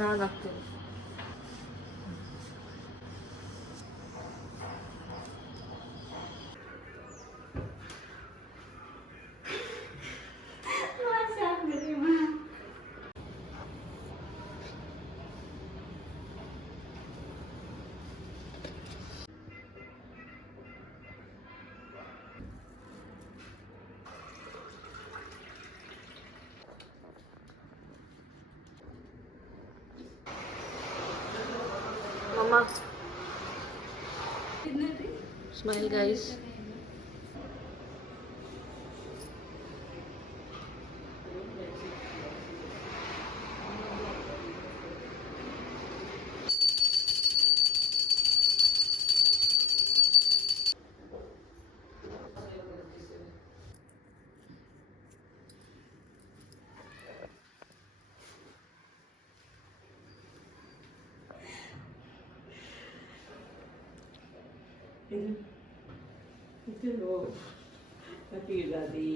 ನಾನು ಹಾಕ್ತೀನಿ. Mama, smile guys. Happy Ugadi.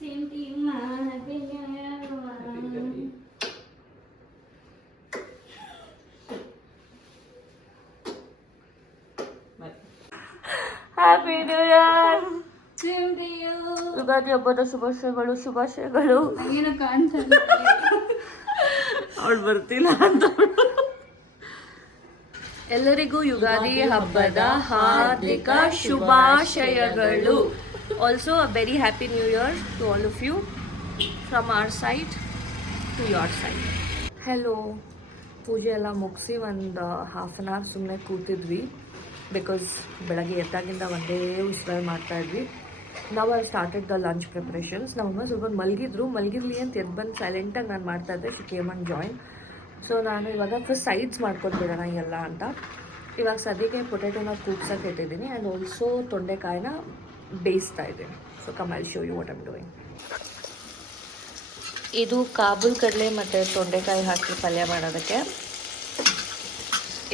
Same to you, ma. Happy New Year, ma. Happy Ugadi. Happy New Year. Same to you. Ugadi ಹಬ್ಬದ ಶುಭಾಶಯಗಳು. ಏನು ಕಾಣ್ತಲ್ಲ. ಅವಳು ಬರ್ತಿಲ್ಲ ಅಂತ. ಎಲ್ಲರಿಗೂ ಯುಗಾದಿ ಹಬ್ಬದ ಹಾರ್ದಿಕ ಶುಭಾಶಯಗಳು. Also a very happy new year to all of you from our side to your side. Hello, ಪೂಜೆ ಎಲ್ಲ ಮುಗಿಸಿ ಒಂದು ಹಾಫ್ ಆನ್ ಅವರ್ ಸುಮ್ಮನೆ ಕೂತಿದ್ವಿ. ಬಿಕಾಸ್ ಬೆಳಗ್ಗೆ ಎದ್ದಾಗಿಂದ ಒಂದೇ ಉಸಿರಾಯಿ ಮಾಡ್ತಾಯಿದ್ವಿ. ನಾವು I started the lunch preparations. ನಮ್ಮಮ್ಮ ಸ್ವಲ್ಪ ಮಲಗಿರಲಿ ಅಂತ ಎದ್ದು ಬಂದು ಸೈಲೆಂಟಾಗಿ ನಾನು ಮಾಡ್ತಾಯಿದ್ದೆ. She came and join. So ನಾನು ಇವಾಗ ಫಸ್ಟ್ ಸೈಡ್ಸ್ ಮಾಡ್ಕೊಂಡ್ಬಿಡೋಣ ಎಲ್ಲ ಅಂತ. ಇವಾಗ ಸದ್ಯಕ್ಕೆ ಪೊಟ್ಯಾಟೋನ ಕೂಗ್ಸಕ್ಕೆ ಇಟ್ಟಿದ್ದೀನಿ ಆ್ಯಂಡ್ ಆಲ್ಸೋ ತೊಂಡೆಕಾಯಿನ ಬೇಯಿಸ್ತಾ ಇದ್ದೀನಿ. So come I show you what I'm doing. ಇದು ಕಾಬೂಲ್ ಕಡಲೆ ಮತ್ತು ತೊಂಡೆಕಾಯಿ ಹಾಕಿ ಪಲ್ಯ ಮಾಡೋದಕ್ಕೆ.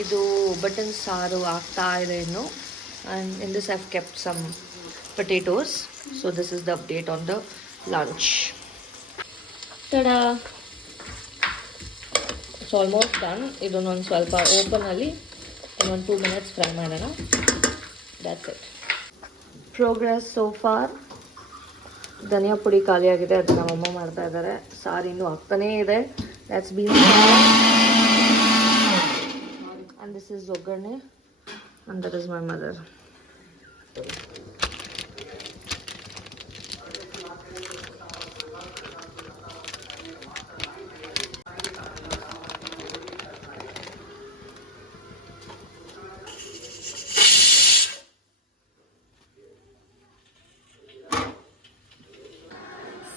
ಇದು ಬಟನ್ ಸಾರು ಆಗ್ತಾ ಇದೆ ಇನ್ನು. And in this I've kept some potatoes. So this is the update on the lunch. Tada! It's almost done. ಇದನ್ನೊಂದು ಸ್ವಲ್ಪ ಓಪನಲ್ಲಿ ಇನ್ನೊಂದು 2 minutes ಫ್ರೈ ಮಾಡೋಣ. That's it. Progress so far. ಧನಿಯಾ ಪುಡಿ ಖಾಲಿಯಾಗಿದೆ, ಅದು ನಮ್ಮಮ್ಮ ಮಾಡ್ತಾ ಇದ್ದಾರೆ. ಸಾರು ಇನ್ನೂ ಆಗ್ತಾನೇ ಇದೆ. That's been and this is ಒಗ್ಗರಣೆ and that is my mother.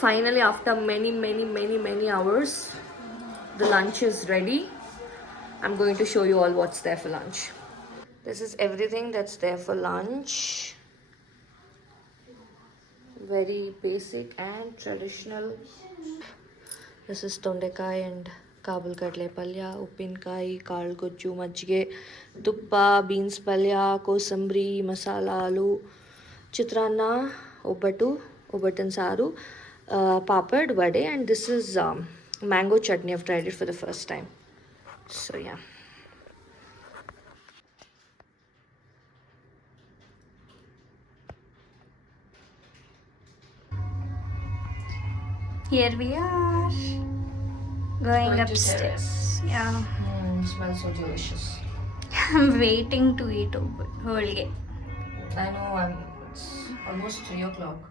Finally, after many hours, the lunch is ready. I'm going to show you all what's there for lunch. This is everything that's there for lunch. Very basic and traditional. This is tondekai and kabul kadle palya, uppinkai, kaal gojju, majjige, tuppa, beans palya, kosambri, masala aloo, chitrana, obbattan saru, papad, vade, and this is mango chutney. I've tried it for the first time. So yeah. Here we are. Going upstairs. Yeah. Smells so delicious. I'm waiting to eat holge. I know, it's almost 3 o'clock.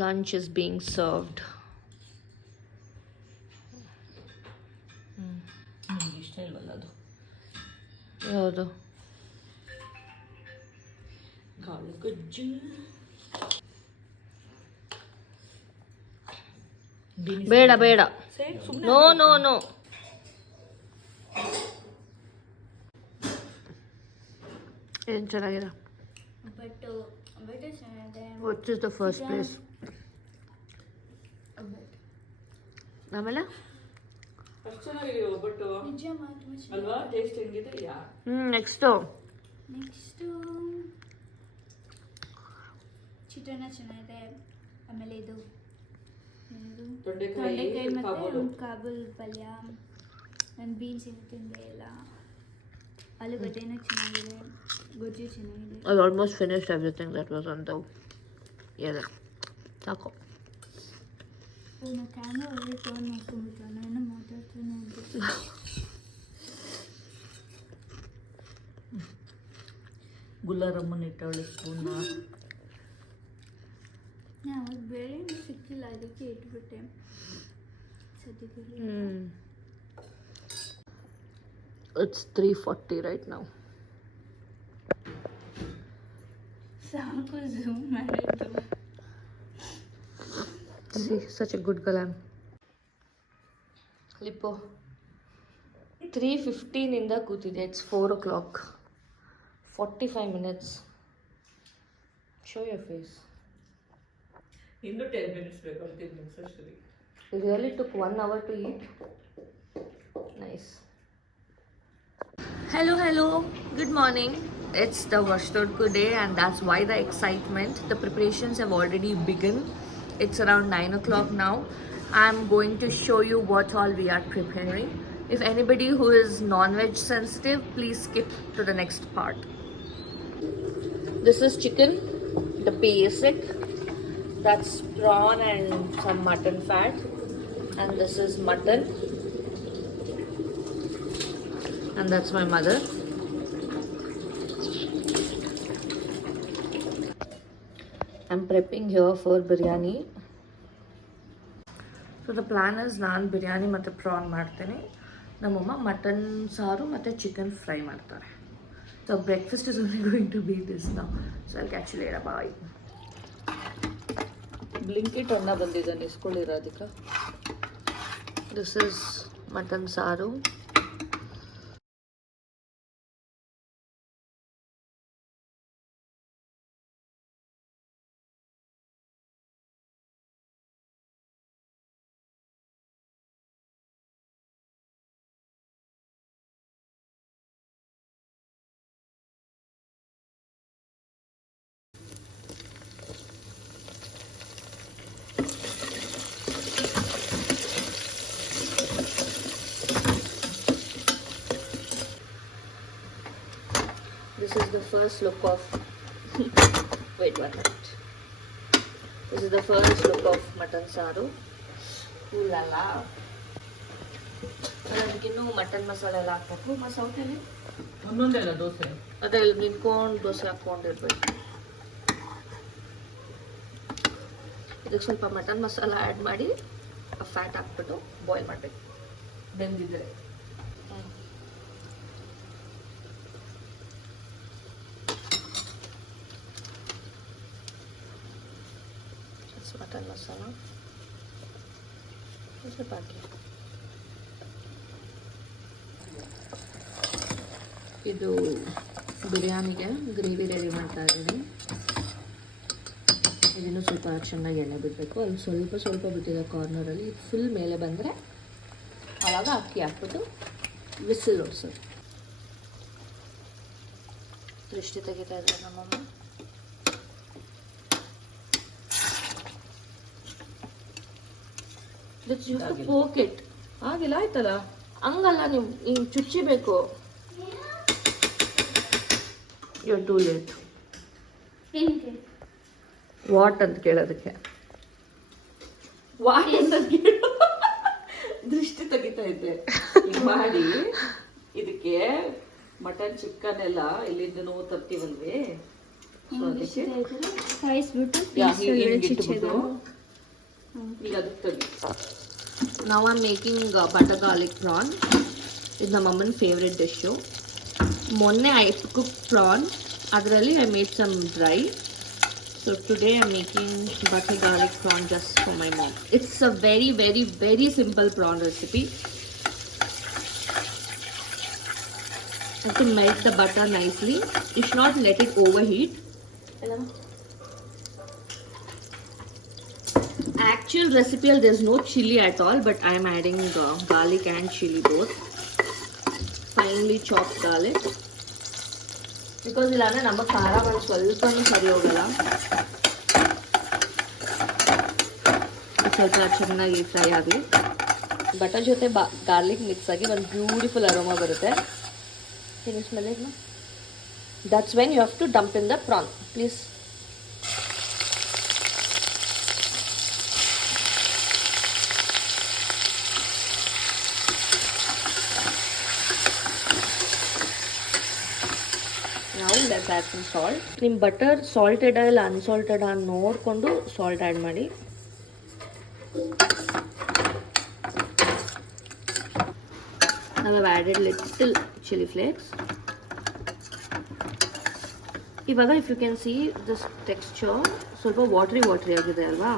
Lunch is being served. ಇಷ್ಟ ಇಲ್ವಲ್ಲ ಅದು ಯಾವುದು ಕಾಳು ಗೊಜ್ಜು. ಬೇಡ ಬೇಡ, no no no. ಏನು ಚೆನ್ನಾಗಿದೆ. ಒಬ್ಬಟ್ಟು ಚೆನ್ನಾಗಿದೆ. Which is the first place? ಒಬ್ಬಟ್ಟು ಆಮೇಲೆ ಅಷ್ಟು ಚೆನ್ನಾಗಿದೆ ಒಬ್ಬಟ್ಟು ನಿಜ ಮಾತು ಅಲ್ವಾ? ಟೇಸ್ಟ್ ಹೆಂಗಿದೆ? ನೆಕ್ಸ್ಟು ನೆಕ್ಸ್ಟು ಚಿತ್ರಾನ್ನ ಚೆನ್ನಾಗಿದೆ. ಆಮೇಲೆ ಇದು ತೊಂಡೆಕಾಯಿ ಮತ್ತು ಕಾಬೂಲ್ ಪಲ್ಯ. ನಾನು ಬೀನ್ಸ್ ಏನು ತಿಂದೆ ಇಲ್ಲ. ಆಲೂಗಡ್ಡೆನೂ ಚೆನ್ನಾಗಿದೆ, ಗೊಜ್ಜು ಚೆನ್ನಾಗಿದೆ. I almost finished everything that was on the ಸಾಕು. ನಾನು ಕ್ಯಾಮ್ರಾ ಒಳ್ಳೆ ಟರ್ನ್ ಮಾಡ್ಕೊಂಡ್ಬಿಟ್ಟು ನಾನು ಮಾತಾಡ್ತಾನೆ ಇದ್ದೆ. ಗುಲಾರಮ್ಮನ ಇಟ್ಟವಳೆ ಸ್ಪೂನ್ನ. ಅವಾಗ ಬೇರೆ ಸಿಕ್ಕಿಲ್ಲ, ಅದಕ್ಕೆ ಇಟ್ಬಿಟ್ಟೆ ಸದ್ಯಕ್ಕೆ. It's 3:40 right now. ಸಾಕು ಝೂಮ್ ಮಾಡಿದ್ದು. See, such a good girl I am. Lippo 3:15 ಇಂದ ಕೂತಿದೆ. It's 4 o'clock. 45 minutes. Show your face. ಇನ್ನು 10 minutes ಬೇಕು. 10 minutes ಅಷ್ಟೇ. It really took 1 hour to eat. Nice. Hello. Good morning. It's the Vashtodku day and that's why the excitement. The preparations have already begun. It's around 9 o'clock now. I'm going to show you what all we are preparing. If anybody who is non-veg sensitive, please skip to the next part. This is chicken, the basic. That's prawn and some mutton fat. And this is mutton. And that's my mother. I'm prepping here for biryani. So the plan is ನಾನು ಬಿರಿಯಾನಿ ಮತ್ತು prawn ಮಾಡ್ತೇನೆ. ನಮ್ಮಮ್ಮ mutton ಸಾರು ಮತ್ತು chicken fry ಮಾಡ್ತಾರೆ. So breakfast is only going to be this now. So I'll catch you later. Bye. Blinkit ಅನ್ನ ಬಂದಿದ್ದಾನೆ, ಇಸ್ಕೊಳ್ಳಿರೋದಕ್ಕೆ. This is mutton saru. This is the first look of wait 1 minute. This is the first look of mutton saru. Ooh la la. ಅದಕ್ಕಿನ್ನೂ mutton ಮಸಾಲೆ ಎಲ್ಲ ಹಾಕ್ಬೇಕು. ಸೌಟಲ್ಲಿ ಒಂದೊಂದೆಲ್ಲ ದೋಸೆ ಅದೇ ನಿಂತ್ಕೊಂಡು ದೋಸೆ ಹಾಕ್ಕೊಂಡಿರ್ಬೇಕು. ಇದಕ್ಕೆ ಸ್ವಲ್ಪ ಮಟನ್ ಮಸಾಲ ಆ್ಯಡ್ ಮಾಡಿ ಫ್ಯಾಟ್ ಹಾಕ್ಬಿಟ್ಟು ಬಾಯ್ಲ್ ಮಾಡಬೇಕು ಬೆಂದಿದ್ರೆ. ಮಟನ್ ಮಸಾಲ ಸ್ವಲ್ಪ ಹಾಕಿ. ಇದು ಬಿರಿಯಾನಿಗೆ ಗ್ರೇವಿ ರೆಡಿ ಮಾಡ್ತಾ ಇದ್ದೀನಿ. ಇದನ್ನು ಸ್ವಲ್ಪ ಚೆನ್ನಾಗಿ ಎಣ್ಣೆ ಬಿಡಬೇಕು. ಅಲ್ಲಿ ಸ್ವಲ್ಪ ಬಿಟ್ಟಿದೆ ಕಾರ್ನರಲ್ಲಿ. ಇದು ಫುಲ್ ಮೇಲೆ ಬಂದರೆ ಆವಾಗ ಅಕ್ಕಿ ಹಾಕ್ಬಿಟ್ಟು ವಿಸಿಲ್ ಓಡಿಸೋದು. ದೃಷ್ಟಿ ತೆಗಿತಾ ಇದ್ದಾರೆ ನಮ್ಮಮ್ಮ. ಪೋಕೆಟ್ ಆಗಿಲ್ಲ, ಆಯ್ತಲ್ಲ. ಹಂಗಲ್ಲ, ನೀವು ಚುಚ್ಚಿಬೇಕು. You're too late. ವಾಟ್ ಅಂತ ಕೇಳೋದಕ್ಕೆ ವಾಟ್ ಅಂತ ಕೇಳು. ದೃಷ್ಟಿ ತೆಗಿತಾ ಇದ್ದೆ. ಈಗ ಮಾಡಿ ಇದಕ್ಕೆ ಮಟನ್ ಚಿಕನ್ ಎಲ್ಲ ಇಲ್ಲಿಂದ ನಾವು ತರ್ತೀವಲ್ವೇ, ಸಾಯಿಸ್ಬಿಟ್ಟು ಈಗ ಅದಕ್ಕೆ ತೆಗಿ. Now I'm making butter garlic prawn. It's my mom's favorite dish. ಮೊನ್ನೆ I cooked prawn. ಅದರಲ್ಲಿ I made some dry. So today I'm making butter garlic prawn just for my mom. It's a very, very, very simple prawn recipe. I have to melt the butter nicely. You should not let it overheat. Actual recipe there's no chili at all, but I am adding garlic and chili both. Finely chopped garlic. Because ಇಲ್ಲಾಂದ್ರೆ ನಮ್ಮ ಖಾರ ಒಂದು ಸ್ವಲ್ಪನೂ ಸರಿ ಹೋಗಲ್ಲ. ಸ್ವಲ್ಪ ಚೆನ್ನಾಗಿ fry ಆಗಲಿ. ಬಟರ್ ಜೊತೆ ಗಾರ್ಲಿಕ್ ಮಿಕ್ಸ್ ಆಗಿ ಒಂದು ಬ್ಯೂಟಿಫುಲ್ ಅರೋಮಾ ಬರುತ್ತೆ. Can you smell it now? That's when you have to dump in the prawn. Please. Now let's add some salt. ನಿಮ್ಮ ಬಟರ್ ಸಾಲ್ಟೆಡ್ ಇಲ್ಲ ಅನ್ಸಾಲ್ಟೆಡ್ ನೋಡಿಕೊಂಡು ಸಾಲ್ಟ್ ಆ್ಯಡ್ ಮಾಡಿ. Now I've added little chili flakes. ಇವಾಗ if you can see this texture ಸ್ವಲ್ಪ watery ಆಗಿದೆ ಅಲ್ವಾ.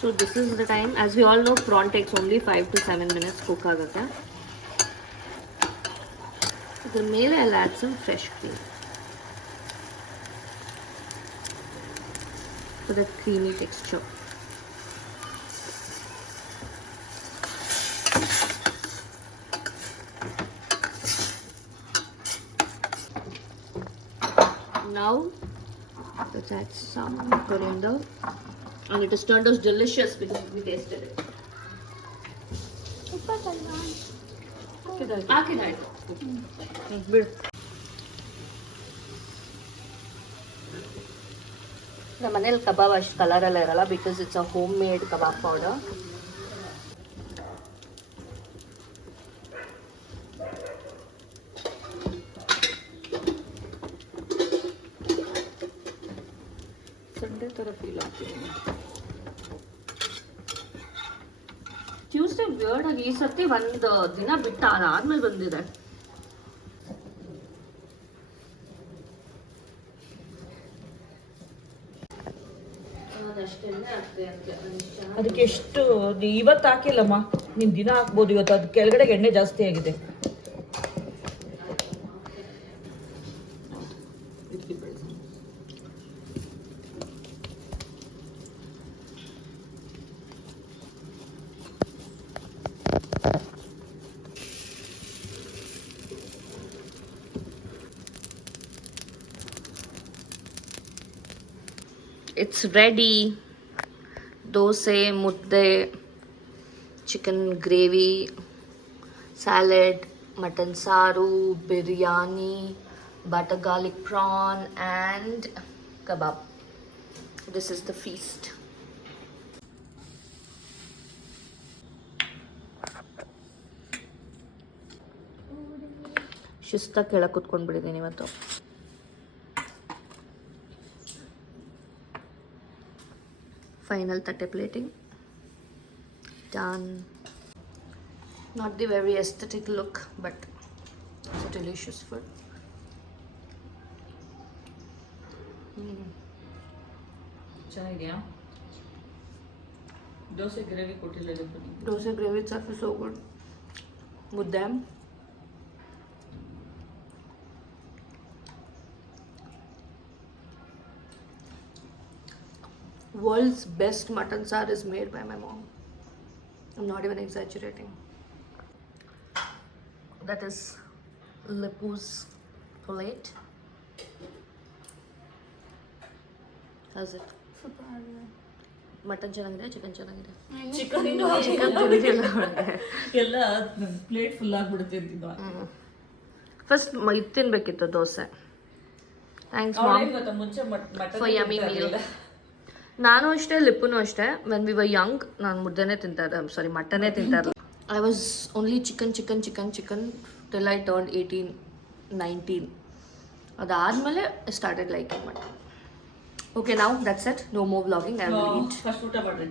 So this is the time, as we all know, prawn takes only 5 to 7 minutes cook ಆಗುತ್ತೆ. ಇದ್ರ ಮೇಲೆ I'll add some fresh cream for the creamy texture. Now let's add some coriander, and it has turned out delicious because we tasted it. ಹಾಕಿದಾಯ್ತು ಬಿಡು. ನಮ್ಮ ಮನೇಲಿ ಕಬಾಬ್ ಅಷ್ಟು ಕಲರೆಲ್ಲ ಇರಲ್ಲ because it's a home made kebab powder. Sunday ಥರ feel ಆಗ್ತಿದೆ. Tuesday weird ಆಗಿ ಈ ಸರ್ತಿ ಒಂದು ದಿನ ಬಿಟ್ಟು ಅದಾದ್ಮೇಲೆ ಬಂದಿದೆ. ಅದಕ್ಕೆ ಎಷ್ಟು ಇವತ್ತು ಹಾಕಿಲ್ಲಮ್ಮ, ನೀನ್ ದಿನ ಹಾಕ್ಬೋದು. ಇವತ್ತು ಅದು ಕೆಳಗಡೆ ಎಣ್ಣೆ ಜಾಸ್ತಿ ಆಗಿದೆ. It's ready. Dosai, mudde, chicken gravy, salad, mutton saru, biryani, butter garlic prawn and kebab. This is the feast. ಶಿಸ್ತಾಗಿ ಕೆಳಗೆ ಕೂತ್ಕೊಂಡ್ಬಿಟ್ಟಿದ್ದೀನಿ ಇವತ್ತು. Final tatte plating done. Not the very aesthetic look, but it's a delicious food. ಚೆನ್ನಾಗಿದೆಯಾ? Dosa gravy ಕೊಟ್ಟಿಲ್ಲ. Dosa gravy itself is so good. Mudde, world's best mutton sar is made by my mom. I'm not even exaggerating. That is Lipu's plate. How's it? Mutton ಚೆನ್ನಾಗಿದೆ, chicken ಚೆನ್ನಾಗಿದೆ. Chicken ಎಲ್ಲ plate full ಆಗ್ಬಿಡುತ್ತೆ. First ಇದು ತಿನ್ಬೇಕಿತ್ತು dosa. Thanks mom for yummy meal. ನಾನು ಅಷ್ಟೇ, ಲಿಪ್ಪುನು ಅಷ್ಟೇ. When we were Young ನಾನು ಮುದ್ದೆನೇ ತಿಂತಾ ಇದ್ದೆ, ಸಾರಿ ಮಟನ್ನೇ ತಿಂತಾ ಇರಲಿಲ್ಲ. I was only chicken till I turn 18-19. ಅದಾದಮೇಲೆ I started liking mutton. Okay, now that's it. No more vlogging. I will eat. First ಊಟ ಮಾಡ್ರಿ.